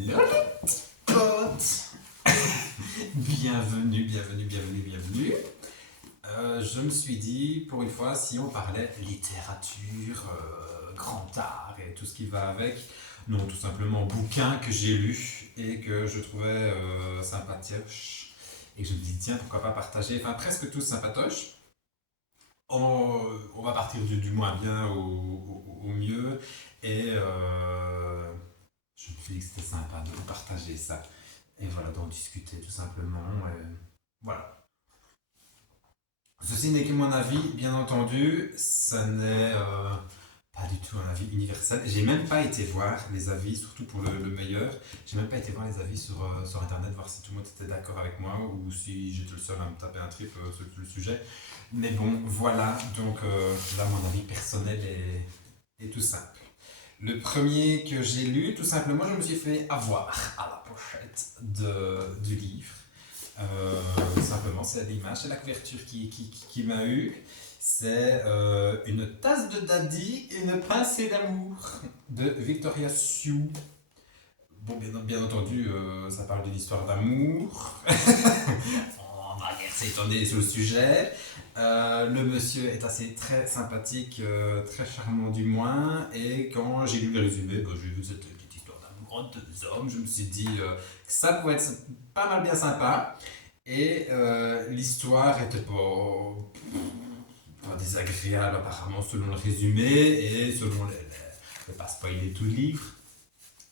Hello les petits potes. Bienvenue. Je me suis dit, pour une fois, si on parlait littérature, grand art et tout ce qui va avec, non, tout simplement bouquins que j'ai lus et que je trouvais sympatoches. Et je me dis, tiens, pourquoi pas partager, enfin presque tous sympatoches. On va partir du moins bien au mieux. Et je me suis dit que c'était sympa de partager ça. Et voilà, d'en discuter tout simplement. Et voilà. Ceci n'est que mon avis, bien entendu. Ça n'est pas du tout un avis universel. J'ai même pas été voir les avis, surtout pour le meilleur. J'ai même pas été voir les avis sur internet, voir si tout le monde était d'accord avec moi ou si j'étais le seul à me taper un trip sur le sujet. Mais bon, voilà. Donc là, mon avis personnel est tout simple. Le premier que j'ai lu, tout simplement, je me suis fait avoir à la pochette du livre. Simplement, c'est l'image, c'est la couverture qui m'a eu. C'est une tasse de daddy et une pincée d'amour de Victoria Sue. Bon, bien entendu, ça parle d'une histoire d'amour. On va guère s'étonner sur le sujet. Le monsieur est assez très sympathique, très charmant du moins. Et quand j'ai lu le résumé, j'ai vu cette petite histoire d'amour entre deux hommes. Je me suis dit que ça pouvait être pas mal bien sympa. Et l'histoire était pas désagréable apparemment selon le résumé et selon je vais pas spoiler tout le livre.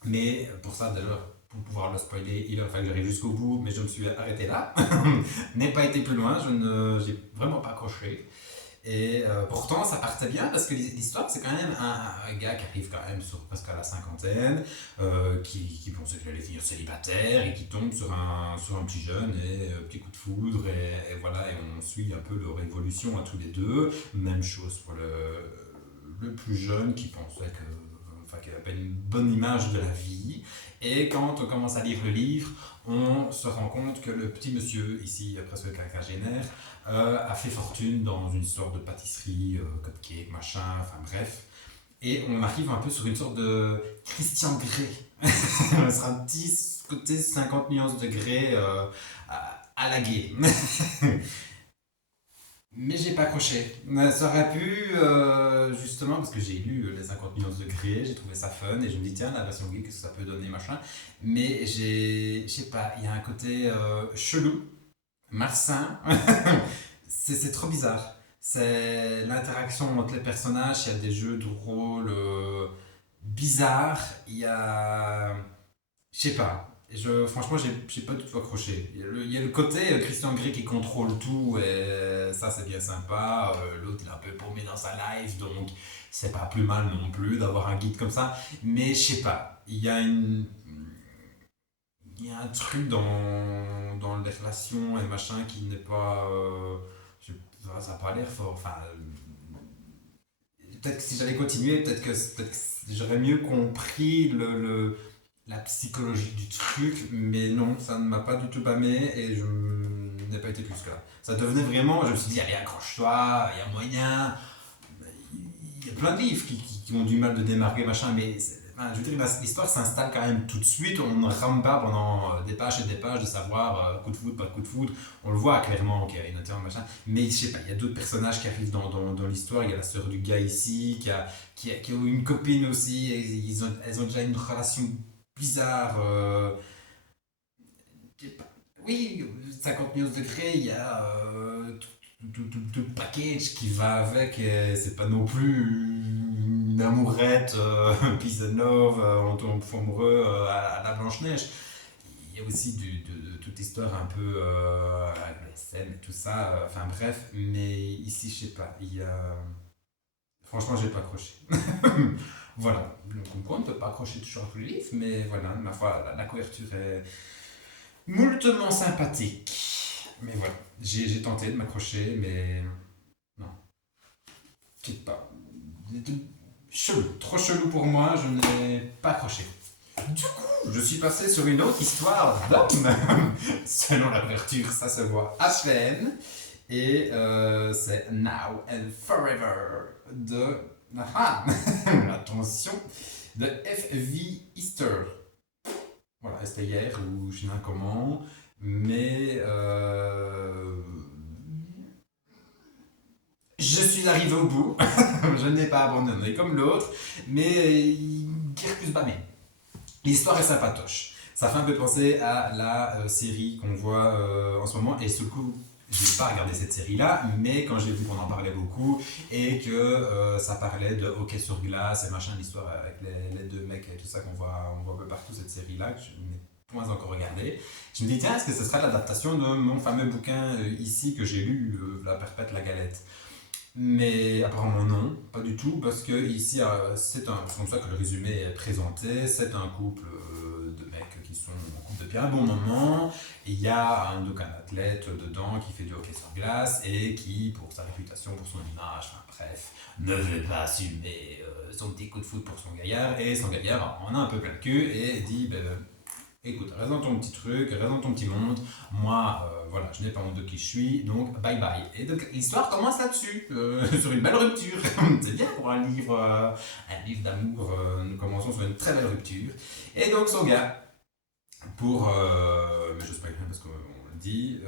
Mais pour ça, d'ailleurs, pour pouvoir le spoiler, il a fallu que j'arrive jusqu'au bout, mais je me suis arrêté là. N'ai pas été plus loin, j'ai vraiment pas accroché. Et pourtant, ça partait bien parce que l'histoire, c'est quand même un gars qui arrive quand même presque à la cinquantaine, qui pensait qu'il allait finir célibataire et qui tombe sur un petit jeune et petit coup de foudre. Et voilà, et on suit un peu leur évolution à tous les deux. Même chose pour le plus jeune qui pensait qu'il avait une bonne image de la vie. Et quand on commence à lire le livre, on se rend compte que le petit monsieur, ici presque quinquagénaire, a fait fortune dans une sorte de pâtisserie, cupcake, machin, enfin bref. Et on arrive un peu sur une sorte de Christian Grey. On sera un petit côté 50 nuances de Grey à la gay. Mais j'ai pas accroché. Ça aurait pu, justement, parce que j'ai lu les 50 nuances de Grey, j'ai trouvé ça fun, et je me dis, tiens, la version gay, qu'est-ce que ça peut donner, machin. Mais je sais pas, il y a un côté chelou, malsain. C'est trop bizarre. C'est l'interaction entre les personnages, il y a des jeux de rôle bizarres, il y a. Je sais pas. Franchement, j'ai pas du tout accroché. Il y a le côté Christian Grey qui contrôle tout, et ça, c'est bien sympa. L'autre, il est un peu paumé dans sa life, donc c'est pas plus mal non plus d'avoir un guide comme ça. Mais je sais pas. Il y a un truc dans les relations et machin qui n'est pas. Ça n'a pas l'air fort. Enfin, peut-être que si j'allais continuer, peut-être que j'aurais mieux compris la psychologie du truc, mais non, ça ne m'a pas du tout pâmé et je n'ai pas été plus que là. Ça devenait vraiment, je me suis dit, allez, accroche-toi, il y a moyen. Il y a plein de livres qui ont du mal de démarrer, machin, mais enfin, je veux dire, l'histoire s'installe quand même tout de suite. On ne rame pas pendant des pages et des pages de savoir coup de foudre, pas de coup de foudre. On le voit clairement qu'il y a une intérêt, machin. Mais je sais pas, il y a d'autres personnages qui arrivent dans l'histoire. Il y a la sœur du gars ici, qui a une copine aussi. Et elles ont déjà une relation bizarre. Je sais pas. Oui, 50 news de Grey, il y a tout le package qui va avec, et c'est pas non plus une amourette, peace and love, on tombe fou amoureux à la Blanche-Neige. Il y a aussi de toute histoire un peu scène et tout ça, enfin bref, mais ici je sais pas, franchement j'ai pas accroché. Voilà, donc on ne peut pas accrocher toujours le livre, mais voilà, ma foi, la couverture est moultement sympathique. Mais voilà, j'ai tenté de m'accrocher, mais non, je sais pas. Chelou, trop chelou pour moi, je n'ai pas accroché. Du coup, je suis passé sur une autre histoire d'homme. Selon la couverture, ça se voit à peine. Et c'est Now and Forever de. Ah, attention, de F.V. Easter. c'était hier ou je sais pas comment, mais je suis arrivé au bout. Je n'ai pas abandonné comme l'autre, mais dire plus bas, mais l'histoire est sympatoche. Ça fait un peu penser à la série qu'on voit en ce moment, et ce coup, je n'ai pas regardé cette série-là, mais quand j'ai vu qu'on en parlait beaucoup et que ça parlait de hockey sur glace et machin, l'histoire avec les deux mecs et tout ça on voit un peu partout, cette série-là, que je n'ai point encore regardé, je me dis, tiens, est-ce que ce sera l'adaptation de mon fameux bouquin ici que j'ai lu, La Perpète, la Galette? Mais apparemment non, pas du tout, parce que ici, c'est comme ça que le résumé est présenté, c'est un couple de mecs qui sont en couple depuis un bon moment, et il y a donc un athlète dedans qui fait du hockey sur glace et qui, pour sa réputation, pour son image, enfin bref, ne veut pas assumer son petit coup de foot pour son gaillard, et son gaillard en a un peu plein le cul et dit, écoute, reste dans ton petit truc, reste dans ton petit monde. Moi, voilà, je n'ai pas honte de qui je suis, donc bye bye. Et donc l'histoire commence là-dessus, sur une belle rupture. C'est bien pour un livre d'amour. Nous commençons sur une très belle rupture. Et donc son gars, mais je sais pas bien parce qu'on le dit,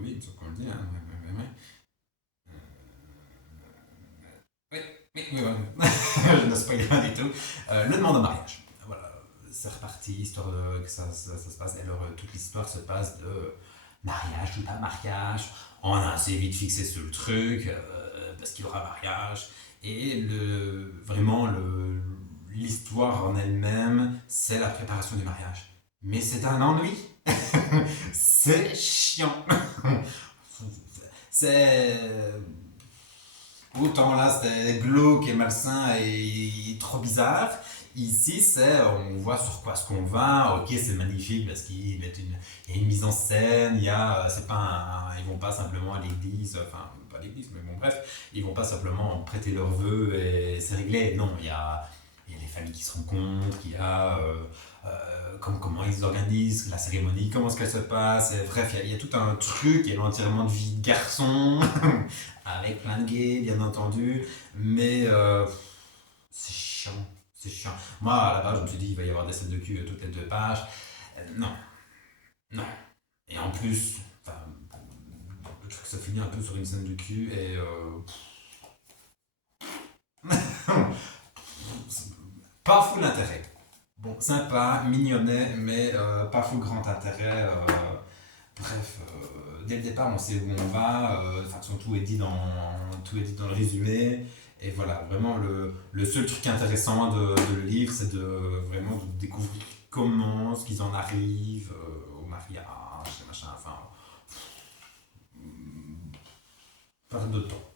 oui, il me semble qu'on le dit, hein, oui, oui, oui, oui. Je ne spoil rien du tout. Le demande en mariage. Voilà, c'est reparti, histoire que ça se passe. Et alors, toute l'histoire se passe de mariage ou pas mariage. On a assez vite fixé sur le truc, parce qu'il y aura mariage. Et l'histoire en elle-même, c'est la préparation du mariage. Mais c'est un ennui. C'est chiant. C'est autant là c'était glauque et malsain et trop bizarre. Ici, on voit sur quoi ce qu'on va. Ok, c'est magnifique parce il y a une mise en scène. C'est pas ils vont pas simplement à l'église, enfin pas à l'église, mais bon bref, ils vont pas simplement prêter leurs vœux et c'est réglé. Non, il y a les familles qui se rencontrent, il y a comment ils organisent la cérémonie, comment est-ce qu'elle se passe. Et bref, il y a tout un truc, il y a l'enterrement de vie de garçon, avec plein de gays, bien entendu, mais c'est chiant. C'est chiant. Moi, à la base, je me suis dit, il va y avoir des scènes de cul toutes les 2 pages. Non, non. Et en plus, enfin, je trouve que ça finit un peu sur une scène de cul et pas full intérêt. Bon, sympa, mignonnet, mais pas full grand intérêt. Bref, dès le départ, on sait où on va. De toute façon, tout est dit dans le résumé. Et voilà, vraiment, le seul truc intéressant de le livre, c'est vraiment de découvrir comment, ce qu'ils en arrivent au mariage, et machin, enfin, perte de temps.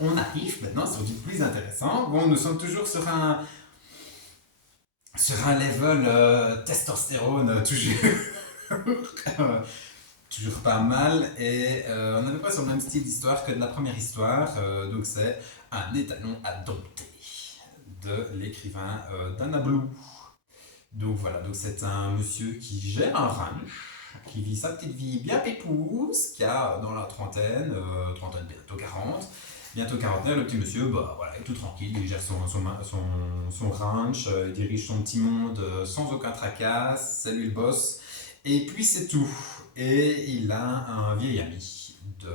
On arrive maintenant sur du plus intéressant. Bon, nous sommes toujours sur un level testostérone, toujours. Toujours pas mal, et on est à peu près sur le même style d'histoire que de la première histoire. Donc c'est un étalon adopté de l'écrivain Dana Blue. Donc voilà, donc c'est un monsieur qui gère un ranch, qui vit sa petite vie bien pépouze, qui a dans la trentaine bientôt 40. Bientôt quarantaine, le petit monsieur, bah voilà, il est tout tranquille, il gère son ranch, il dirige son petit monde sans aucun tracas, c'est lui le boss. Et puis c'est tout. Et il a un vieil ami de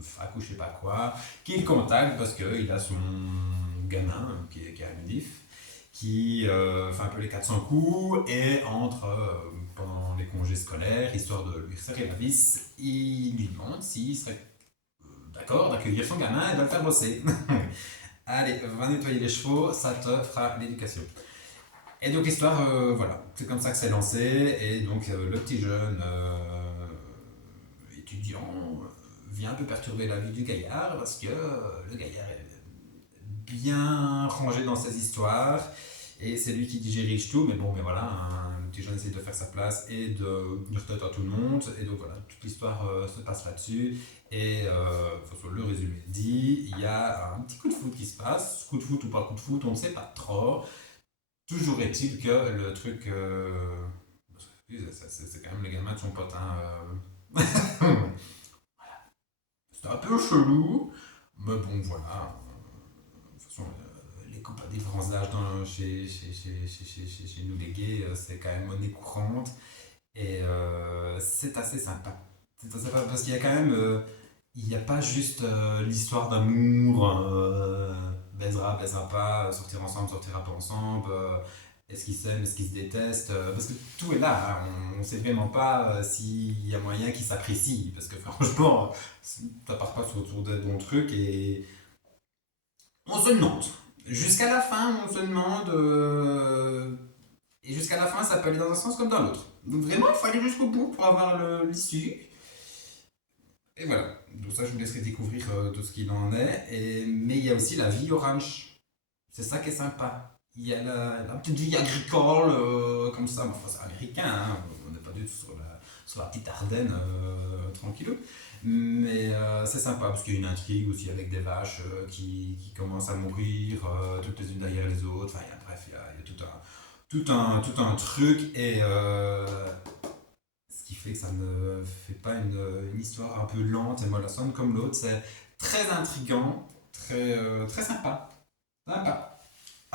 fac ou je sais pas quoi, qu'il contacte parce qu'il a son gamin qui est à l'UNIF, qui fait un peu les 400 coups et entre pendant les congés scolaires, histoire de lui serrer la vis, il lui demande s'il serait d'accord d'accueillir son gamin et de le faire bosser. Allez, va nettoyer les chevaux, ça te fera l'éducation. Et donc l'histoire, voilà, c'est comme ça que c'est lancé. Et donc le petit jeune étudiant vient un peu perturber la vie du gaillard parce que le gaillard est bien rangé dans ses histoires. Et c'est lui qui dirige tout, mais bon, mais voilà, le petit jeune essaie de faire sa place et de dire tête à tout le monde. Et donc voilà, toute l'histoire se passe là-dessus. Et le résumé dit, il y a un petit coup de foot qui se passe, coup de foot ou pas coup de foot, on ne sait pas trop. Toujours est-il que le truc. C'est quand même le gamin de son pote. Hein. C'est un peu chelou, mais bon, voilà. De toute façon, les des différences d'âge chez nous les gays, c'est quand même monnaie courante. Et c'est assez sympa. C'est assez sympa parce qu'il y a quand même. Il n'y a pas juste l'histoire d'amour, baisera, baisera pas, sortira pas ensemble, est-ce qu'ils s'aiment, est-ce qu'ils se détestent, parce que tout est là, hein, on ne sait vraiment pas s'il y a moyen qu'ils s'apprécient, parce que franchement, ça part pas autour de bons trucs et on se demande. Jusqu'à la fin, on se demande, et jusqu'à la fin, ça peut aller dans un sens comme dans l'autre. Donc vraiment, il faut aller jusqu'au bout pour avoir l'issue. Et voilà, donc ça je vous laisserai découvrir tout ce qu'il en est. Mais il y a aussi la vie orange. C'est ça qui est sympa. Il y a la petite vie agricole, comme ça. Enfin, c'est américain, hein. On n'est pas du tout sur la petite Ardenne, tranquillou. Mais c'est sympa parce qu'il y a une intrigue aussi avec des vaches qui commencent à mourir, toutes les unes derrière les autres. Enfin, bref, il y a tout un truc. Et ce qui fait que ça ne fait pas une histoire un peu lente et mollassonne comme l'autre. C'est très intriguant, très sympa. Sympa.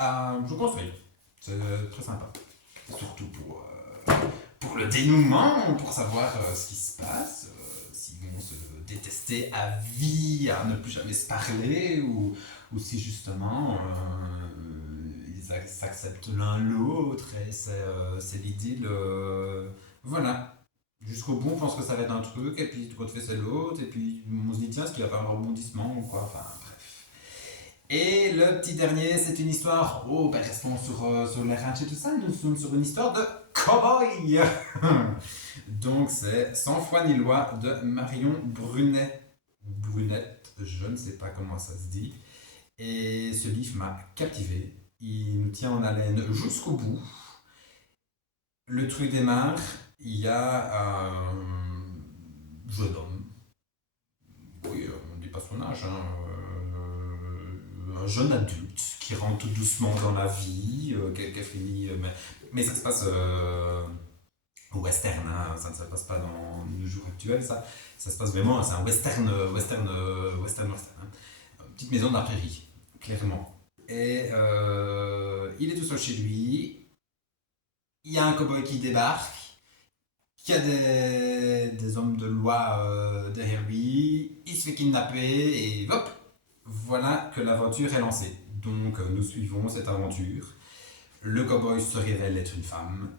Je vous conseille. C'est très sympa. Surtout pour le dénouement, pour savoir ce qui se passe, s'ils vont se détester à vie, à ne plus jamais se parler, ou si justement ils s'acceptent l'un l'autre et c'est l'idylle. Voilà. Jusqu'au bout, on pense que ça va être un truc, et puis quand tu fais c'est l'autre, et puis on se dit tiens, est-ce qu'il va pas avoir un rebondissement ou quoi, enfin bref. Et le petit dernier, c'est une histoire, oh ben restons sur les ranchs et tout ça, nous sommes sur une histoire de cow-boy. Donc c'est Sans foi ni loi de Marion Brunet. Brunette, je ne sais pas comment ça se dit. Et ce livre m'a captivé, il nous tient en haleine jusqu'au bout. Le truc démarre, il y a un jeune homme, oui, on ne dit pas son âge, hein, un jeune adulte qui rentre tout doucement dans la vie, qui a fini. Mais ça se passe au western, hein, ça ne se passe pas dans le jour actuel, ça se passe vraiment, c'est un western. Hein. Une petite maison de la prairie, clairement. Et il est tout seul chez lui, il y a un cowboy qui débarque, qui a des hommes de loi derrière lui, il se fait kidnapper et hop, voilà que l'aventure est lancée. Donc nous suivons cette aventure. Le cowboy se révèle être une femme.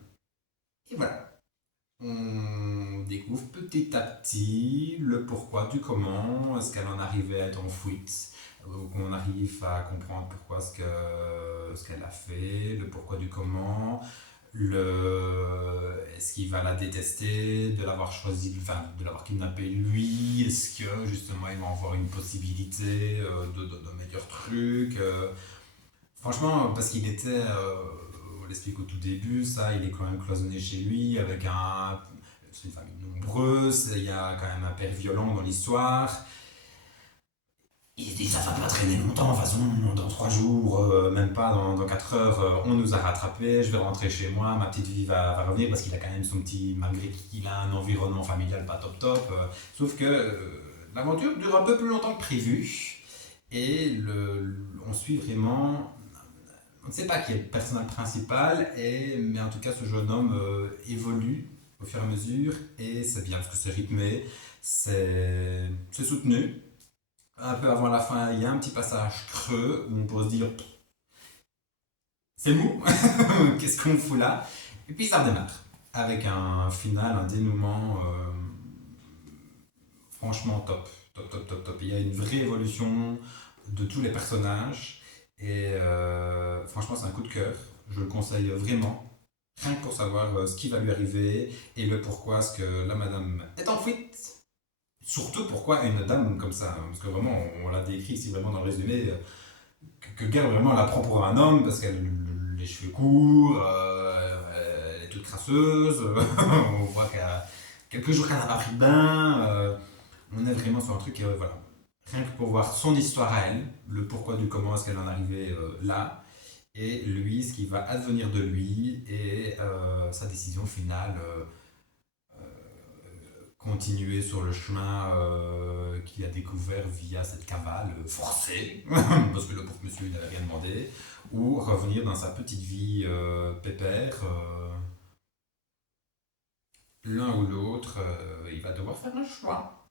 Et voilà. On découvre petit à petit le pourquoi du comment, est-ce qu'elle en arrivait à être en fuite, qu'on arrive à comprendre pourquoi ce qu'elle a fait, le pourquoi du comment, est-ce qu'il va la détester de l'avoir choisi, enfin de l'avoir kidnappé lui, est-ce que justement il va en voir une possibilité de meilleurs trucs, franchement parce qu'il était on l'explique au tout début, ça il est quand même cloisonné chez lui avec c'est une famille nombreuse, il y a quand même un père violent dans l'histoire. Il dit ça va pas traîner longtemps, de toute façon, dans 3 jours, même pas dans 4 heures, on nous a rattrapés, je vais rentrer chez moi, ma petite vie va revenir parce qu'il a quand même son petit, malgré qu'il a un environnement familial pas top top, sauf que l'aventure dure un peu plus longtemps que prévu et on suit vraiment, on ne sait pas qui est le personnage principal, mais en tout cas ce jeune homme évolue au fur et à mesure et c'est bien parce que c'est rythmé, c'est soutenu. Un peu avant la fin, il y a un petit passage creux où on peut se dire c'est mou, qu'est-ce qu'on fout là? Et puis ça redémarre avec un final, un dénouement franchement top, top, top, top, top. Il y a une vraie évolution de tous les personnages et franchement c'est un coup de cœur. Je le conseille vraiment, rien que pour savoir ce qui va lui arriver et le pourquoi est-ce que la madame est en fuite. Surtout pourquoi une dame comme ça, hein, parce que vraiment on l'a décrit ici vraiment dans le résumé, que le gars vraiment la prend pour un homme parce qu'elle a les cheveux courts, elle est toute crasseuse, on voit qu'il y a quelques jours qu'elle n'a pas pris de bain, on est vraiment sur un truc, voilà. Rien que pour voir son histoire à elle, le pourquoi du comment est-ce qu'elle en est arrivée là, et lui, ce qui va advenir de lui, et sa décision finale continuer sur le chemin qu'il a découvert via cette cavale forcée, parce que le pauvre monsieur il n'avait rien demandé, ou revenir dans sa petite vie pépère. L'un ou l'autre, il va devoir faire un choix.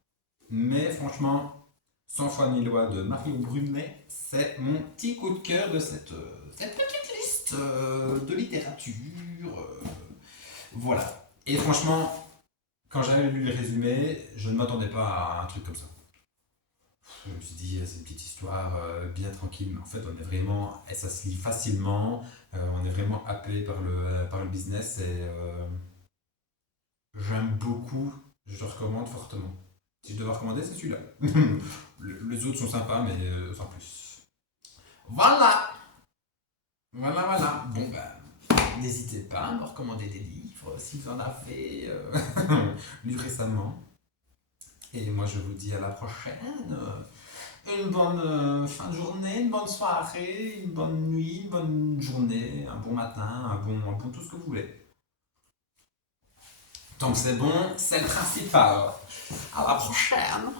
Mais franchement, Sans foi ni loi de Mario Brunet, c'est mon petit coup de cœur de cette petite liste de littérature. Voilà. Et franchement, quand j'avais lu le résumé, je ne m'attendais pas à un truc comme ça. Je me suis dit, c'est une petite histoire bien tranquille, mais en fait, on est vraiment, et ça se lit facilement, on est vraiment happé par le business et j'aime beaucoup, je le recommande fortement. Si je devais recommander, c'est celui-là. Les autres sont sympas, mais sans plus. Voilà! Voilà, voilà. Bon, ben, n'hésitez pas à me recommander des livres si vous en avez lu récemment. Et moi, je vous dis à la prochaine. Une bonne fin de journée, une bonne soirée, une bonne nuit, une bonne journée, un bon matin, un bon tout ce que vous voulez. Tant que c'est bon, c'est le principal. À la prochaine!